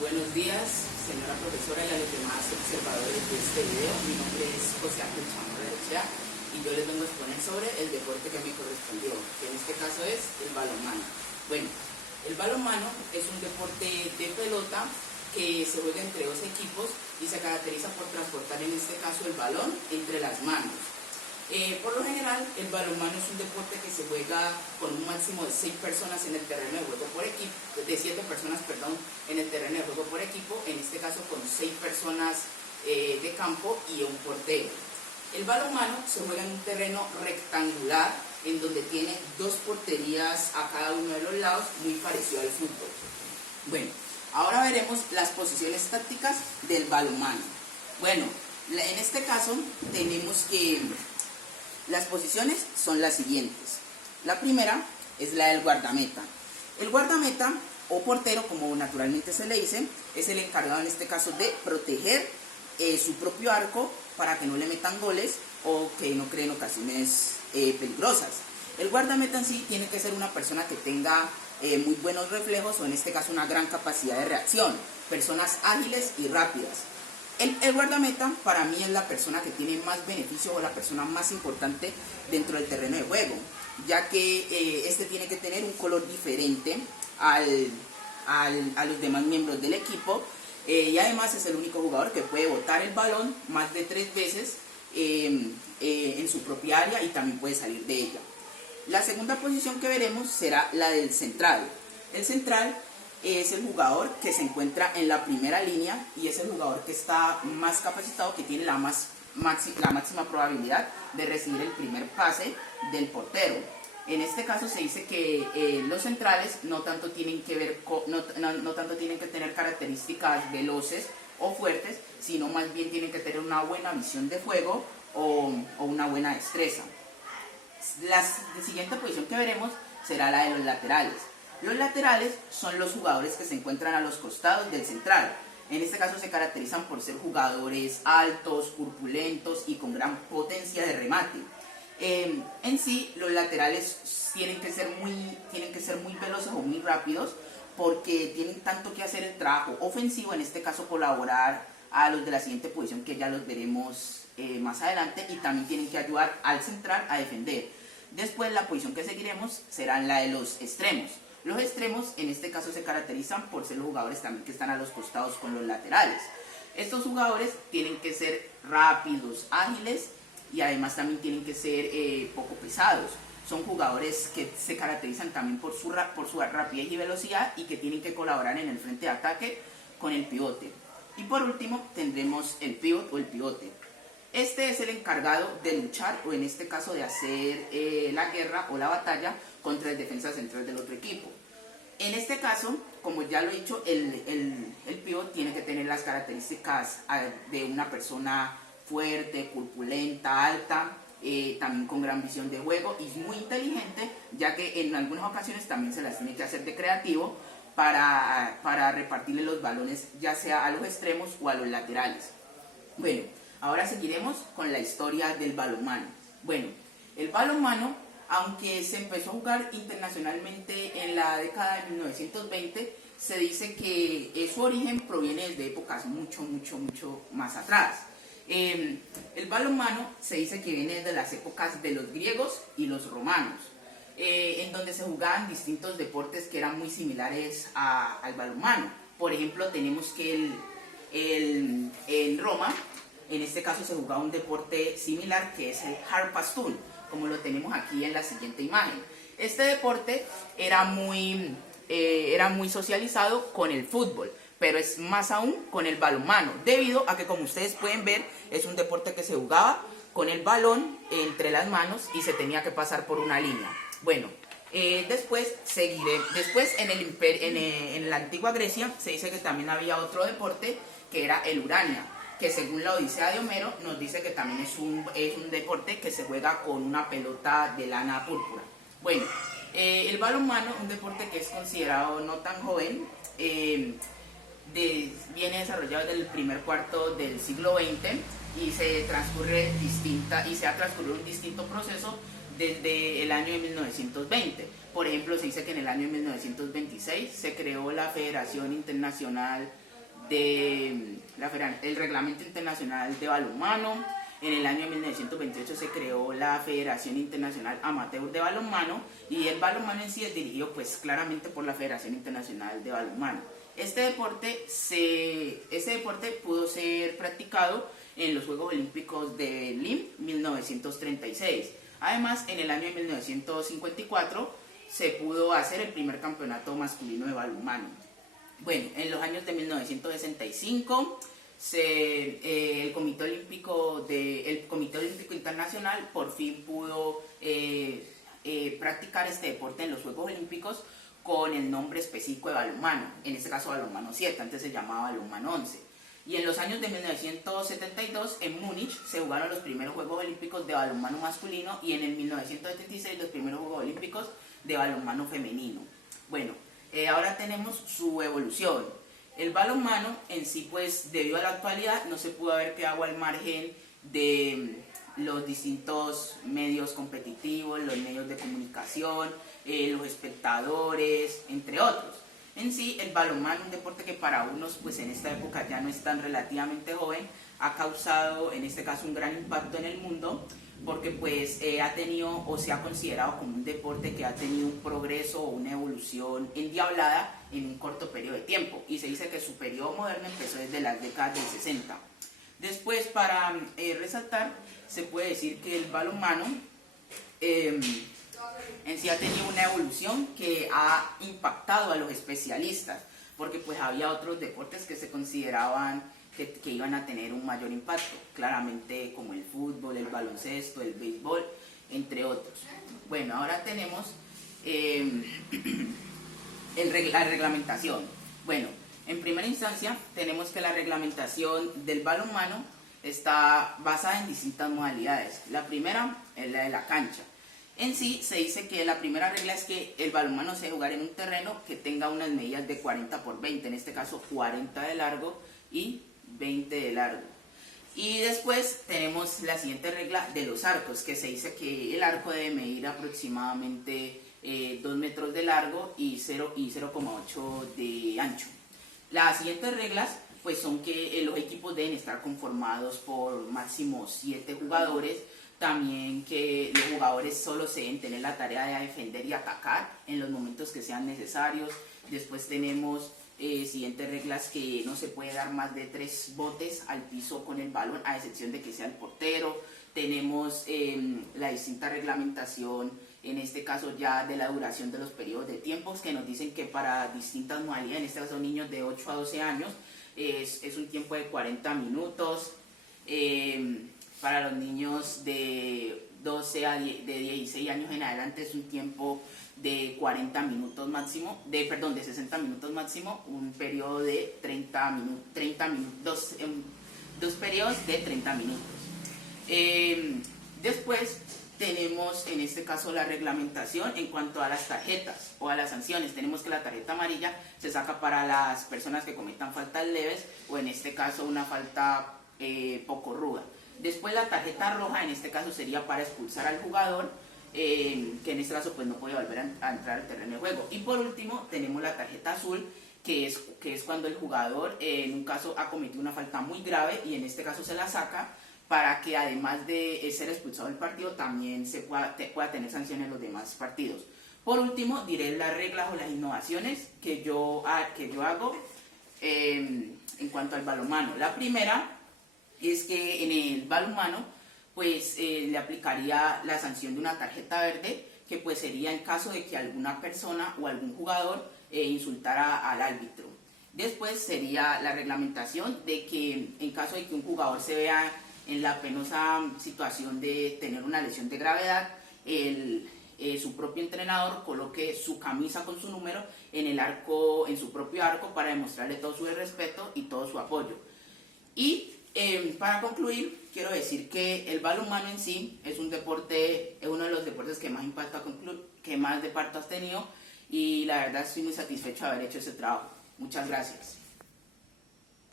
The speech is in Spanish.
Buenos días, señora profesora y a los demás observadores de este video. Mi nombre es José Ángel Chamorro Echea y yo les vengo a exponer sobre el deporte que me correspondió, que en este caso es el balonmano. Bueno, el balonmano es un deporte de pelota que se juega entre dos equipos y se caracteriza por transportar en este caso el balón entre las manos. Por lo general, el balonmano es un deporte que se juega con un máximo de 6 personas en el terreno de juego por equipo, de 7 personas, perdón, en el terreno de juego por equipo, en este caso con 6 personas de campo y un portero. El balonmano se juega en un terreno rectangular, en donde tiene 2 porterías a cada uno de los lados, muy parecido al fútbol. Bueno, ahora veremos las posiciones tácticas del balonmano. Bueno, en este caso tenemos que las posiciones son las siguientes. La primera es la del guardameta. El guardameta o portero, como naturalmente se le dice, es el encargado en este caso de proteger su propio arco para que no le metan goles o que no creen ocasiones peligrosas. El guardameta en sí tiene que ser una persona que tenga muy buenos reflejos o en este caso una gran capacidad de reacción, personas ágiles y rápidas. El guardameta para mí es la persona que tiene más beneficio o la persona más importante dentro del terreno de juego, ya que este tiene que tener un color diferente a los demás miembros del equipo y además es el único jugador que puede botar el balón más de 3 veces en su propia área y también puede salir de ella. La segunda posición que veremos será la del central. El central es el jugador que se encuentra en la primera línea y es el jugador que está más capacitado, que tiene la máxima probabilidad de recibir el primer pase del portero. En este caso se dice que los centrales no tanto tienen que tener características veloces o fuertes, sino más bien tienen que tener una buena visión de juego o una buena destreza. La siguiente posición que veremos será la de los laterales. Los laterales son los jugadores que se encuentran a los costados del central. En este caso se caracterizan por ser jugadores altos, corpulentos y con gran potencia de remate. En sí, los laterales tienen que ser muy veloces o muy rápidos porque tienen tanto que hacer el trabajo ofensivo, en este caso colaborar a los de la siguiente posición que ya los veremos más adelante, y también tienen que ayudar al central a defender. Después la posición que seguiremos será la de los extremos. Los extremos en este caso se caracterizan por ser los jugadores también que están a los costados con los laterales. Estos jugadores tienen que ser rápidos, ágiles y además también tienen que ser poco pesados. Son jugadores que se caracterizan también por su rapidez y velocidad y que tienen que colaborar en el frente de ataque con el pivote. Y por último tendremos el pivot o el pivote. Este es el encargado de luchar o en este caso de hacer la guerra o la batalla contra el defensa central del otro equipo. En este caso, como ya lo he dicho, el pivot tiene que tener las características de una persona fuerte, corpulenta, alta, también con gran visión de juego y muy inteligente, ya que en algunas ocasiones también se las tiene que hacer de creativo para repartirle los balones ya sea a los extremos o a los laterales. Bueno, ahora seguiremos con la historia del balonmano. Bueno, el balonmano, aunque se empezó a jugar internacionalmente en la década de 1920, se dice que su origen proviene desde épocas mucho más atrás. El balonmano se dice que viene de las épocas de los griegos y los romanos, en donde se jugaban distintos deportes que eran muy similares al balonmano. Por ejemplo, tenemos que en Roma, en este caso se jugaba un deporte similar que es el harpastún, como lo tenemos aquí en la siguiente imagen. Este deporte era muy socializado con el fútbol, pero es más aún con el balonmano, debido a que, como ustedes pueden ver, es un deporte que se jugaba con el balón entre las manos y se tenía que pasar por una línea. Bueno, después en la antigua Grecia se dice que también había otro deporte que era el urania, que según la Odisea de Homero nos dice que también es un deporte que se juega con una pelota de lana púrpura. Bueno, el balonmano, un deporte que es considerado no tan joven, viene desarrollado desde el primer cuarto del siglo XX y se ha transcurrido un distinto proceso desde el año de 1920. Por ejemplo, se dice que en el año de 1926 se creó la Federación Internacional el Reglamento Internacional de Balonmano. En el año 1928 se creó la Federación Internacional Amateur de Balonmano, y el balonmano en sí es dirigido pues claramente por la Federación Internacional de Balonmano. Este deporte pudo ser practicado en los Juegos Olímpicos de Berlín 1936. Además, en el año 1954 se pudo hacer el primer campeonato masculino de balonmano. Bueno, en los años de 1965 el Comité Olímpico Internacional por fin pudo practicar este deporte en los Juegos Olímpicos con el nombre específico de balonmano, en este caso balonmano 7, antes se llamaba balonmano 11. Y en los años de 1972 en Múnich se jugaron los primeros Juegos Olímpicos de balonmano masculino, y en el 1976 los primeros Juegos Olímpicos de balonmano femenino. Bueno, ahora tenemos su evolución. El balonmano en sí, pues debido a la actualidad, no se pudo haber quedado al margen de los distintos medios competitivos, los medios de comunicación, los espectadores, entre otros. En sí, el balonmano, un deporte que para unos, pues en esta época ya no es tan relativamente joven, ha causado en este caso un gran impacto en el mundo, porque pues ha tenido o se ha considerado como un deporte que ha tenido un progreso o una evolución endiablada en un corto periodo de tiempo, y se dice que su periodo moderno empezó desde las décadas del 60. Después, para resaltar, se puede decir que el balonmano en sí ha tenido una evolución que ha impactado a los especialistas, porque pues había otros deportes que se consideraban que iban a tener un mayor impacto, claramente como el fútbol, el baloncesto, el béisbol, entre otros. Bueno, ahora tenemos la reglamentación. Bueno, en primera instancia tenemos que la reglamentación del balonmano está basada en distintas modalidades. La primera es la de la cancha. En sí se dice que la primera regla es que el balonmano se debe jugar en un terreno que tenga unas medidas de 40 por 20, en este caso 40 de largo y 20 de largo. Y después tenemos la siguiente regla de los arcos, que se dice que el arco debe medir aproximadamente 2 metros de largo y 0,8 de ancho. Las siguientes reglas pues son que los equipos deben estar conformados por máximo 7 jugadores, también que los jugadores solo se deben tener la tarea de defender y atacar en los momentos que sean necesarios. Después tenemos siguientes reglas, que no se puede dar más de 3 botes al piso con el balón, a excepción de que sea el portero. Tenemos la distinta reglamentación, en este caso ya de la duración de los periodos de tiempos, que nos dicen que para distintas modalidades, en este caso niños de 8 a 12 años, es un tiempo de 40 minutos. Para los niños de 16 años en adelante es un tiempo de 40 minutos máximo, de 60 minutos máximo, un periodo de 30 minutos, dos periodos de 30 minutos. Después tenemos en este caso la reglamentación en cuanto a las tarjetas o a las sanciones. Tenemos que la tarjeta amarilla se saca para las personas que cometan faltas leves, o en este caso una falta poco ruda. Después la tarjeta roja, en este caso sería para expulsar al jugador, que en este caso pues no puede volver a entrar al terreno de juego. Y por último tenemos la tarjeta azul, que es cuando el jugador en un caso ha cometido una falta muy grave, y en este caso se la saca para que además de ser expulsado del partido también se pueda tener sanciones en los demás partidos. Por último diré las reglas o las innovaciones que yo hago en cuanto al balonmano. La primera es que en el balonmano pues le aplicaría la sanción de una tarjeta verde, que pues sería en caso de que alguna persona o algún jugador insultara al árbitro. Después sería la reglamentación de que en caso de que un jugador se vea en la penosa situación de tener una lesión de gravedad, su propio entrenador coloque su camisa con su número en su propio arco, para demostrarle todo su respeto y todo su apoyo. Y para concluir, quiero decir que el balonmano en sí es uno de los deportes que más impacto has tenido, y la verdad estoy muy satisfecho de haber hecho ese trabajo. Muchas gracias.